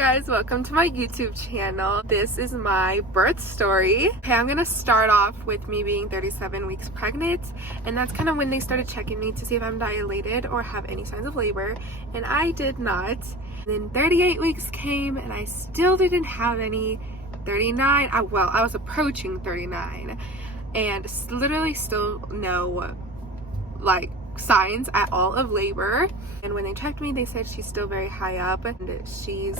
guys, welcome to my YouTube channel. This is my birth story. Okay, I'm gonna start off with me being 37 weeks pregnant, and that's kind of when they started checking me to see if I'm dilated or have any signs of labor, and I did not. Then 38 weeks came and I still didn't have any. 39, I was approaching 39 and literally still no signs at all of labor. And when they checked me, they said she's still very high up and she's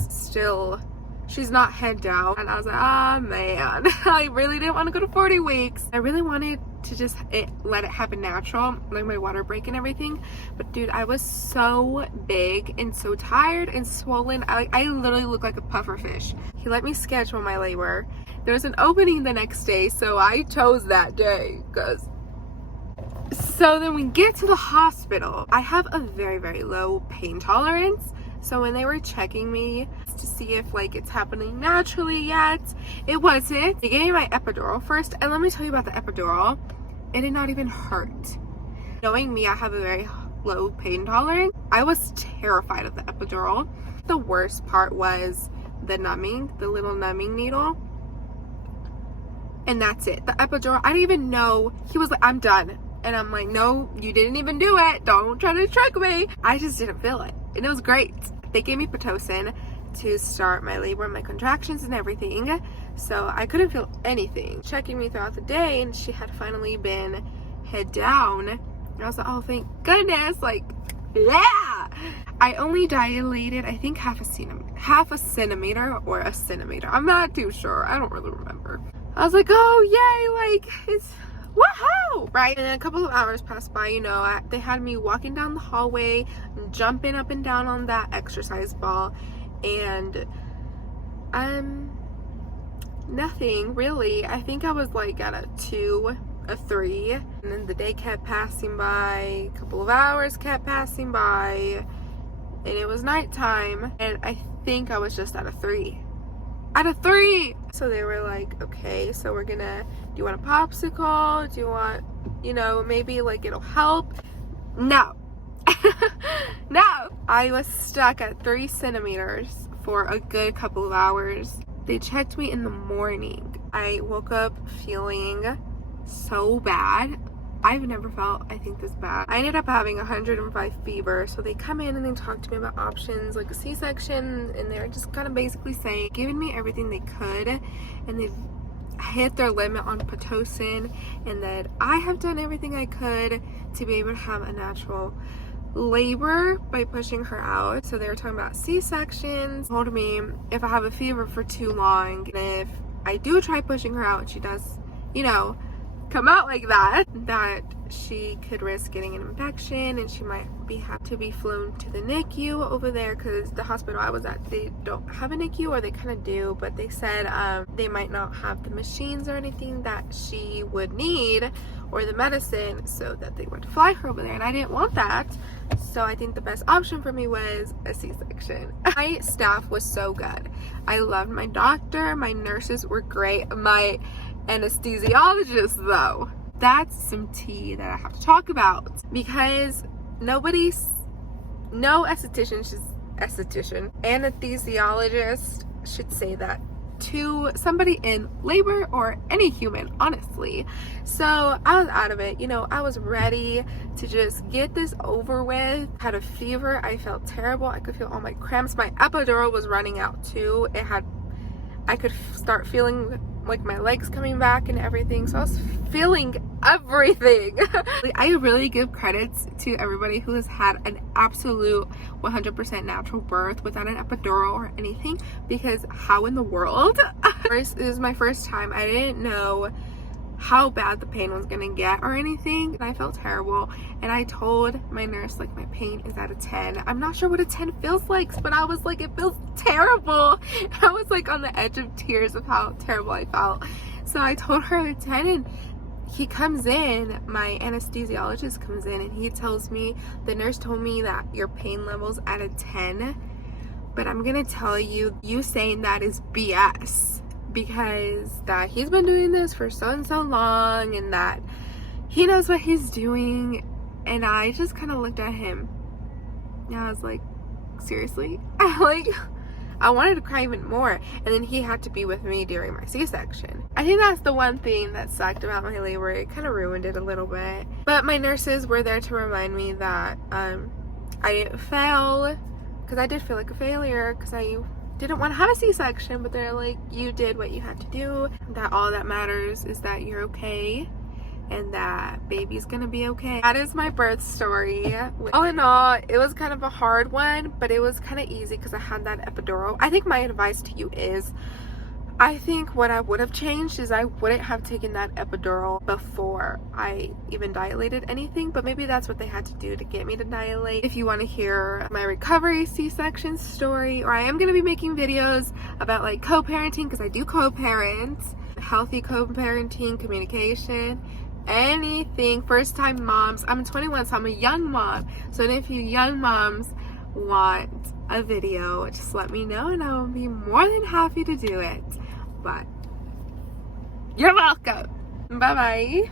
not head down. And I was like, ah, man, I really didn't want to go to 40 weeks. I really wanted to just let it happen natural, like my water break and everything. But dude, I was so big and so tired and swollen. I literally looked like a puffer fish. He let me schedule my labor. There was an opening the next day, so I chose that day because. So then we get to the hospital. I have a very, very low pain tolerance. So when they were checking me to see if it's happening naturally yet, it wasn't. They gave me my epidural first, and let me tell you about the epidural. It did not even hurt. Knowing me, I have a very low pain tolerance. I was terrified of the epidural. The worst part was the numbing, the little numbing needle. And that's it. The epidural, I didn't even know. He was like, I'm done. And I'm like, no, you didn't even do it. Don't try to trick me. I just didn't feel it. And it was great. They gave me Pitocin to start my labor and my contractions and everything. So I couldn't feel anything. Checking me throughout the day, and she had finally been head down. And I was like, oh, thank goodness. Yeah. I only dilated, I think half a centimeter or a centimeter. I'm not too sure. I don't really remember. I was like, oh, yay. It's woohoo, right? And then a couple of hours passed by. They had me walking down the hallway, jumping up and down on that exercise ball, and nothing really. I think I was at a 2, a 3, and then the day kept passing by, a couple of hours kept passing by, and it was nighttime, and I think I was just at a 3. So they were like, okay, so do you want a popsicle? Do you want, maybe it'll help? No. No. I was stuck at 3 centimeters for a good couple of hours. They checked me in the morning. I woke up feeling so bad. I've never felt, I think, this bad. I ended up having 105 fever, so they come in and they talk to me about options like a C-section, and they're just kind of basically giving me everything they could, and they've hit their limit on Pitocin, and that I have done everything I could to be able to have a natural labor by pushing her out. So they were talking about C-sections, told me if I have a fever for too long, and if I do try pushing her out and she does, come out like that she could risk getting an infection, and she might have to be flown to the NICU over there, because the hospital I was at, they don't have a NICU, or they kind of do, but they said they might not have the machines or anything that she would need, or the medicine, so that they would fly her over there, and I didn't want that. So I think the best option for me was a C-section. My staff was so good. I loved my doctor, my nurses were great, my anesthesiologist, though, that's some tea that I have to talk about, because no anesthesiologist should say that to somebody in labor or any human, honestly. So I was out of it. I was ready to just get this over with. Had a fever. I felt terrible. I could feel all my cramps. My epidural was running out too. I could start feeling my legs coming back and everything, so I was feeling everything. I really give credits to everybody who has had an absolute 100% natural birth without an epidural or anything, because how in the world? This is my first time. I didn't know how bad the pain was gonna get or anything, and I felt terrible, and I told my nurse my pain is at a 10. I'm not sure what a 10 feels like, but I was like, it feels terrible. I was on the edge of tears of how terrible I felt. So I told her a 10, and he comes in, my anesthesiologist comes in, and he tells me, the nurse told me that your pain level's at a 10, but I'm gonna tell you, you saying that is BS. Because that he's been doing this for so and so long, and that he knows what he's doing. And I just kind of looked at him, and I was like, seriously? I wanted to cry even more. And then he had to be with me during my C-section. I think that's the one thing that sucked about my labor. It kind of ruined it a little bit. But my nurses were there to remind me that I didn't fail, because I did feel like a failure because I didn't want to have a C-section, but they're like, you did what you had to do, that all that matters is that you're okay and that baby's gonna be okay. That is my birth story. All in all, it was kind of a hard one, but it was kind of easy because I had that epidural. I think my advice to you is, I think what I would have changed is I wouldn't have taken that epidural before I even dilated anything, but maybe that's what they had to do to get me to dilate. If you want to hear my recovery C-section story, or I am going to be making videos about like co-parenting, because I do co-parent, healthy co-parenting, communication, anything, first time moms. I'm 21, so I'm a young mom. So if you young moms want a video, just let me know and I will be more than happy to do it. But you're welcome. Bye bye.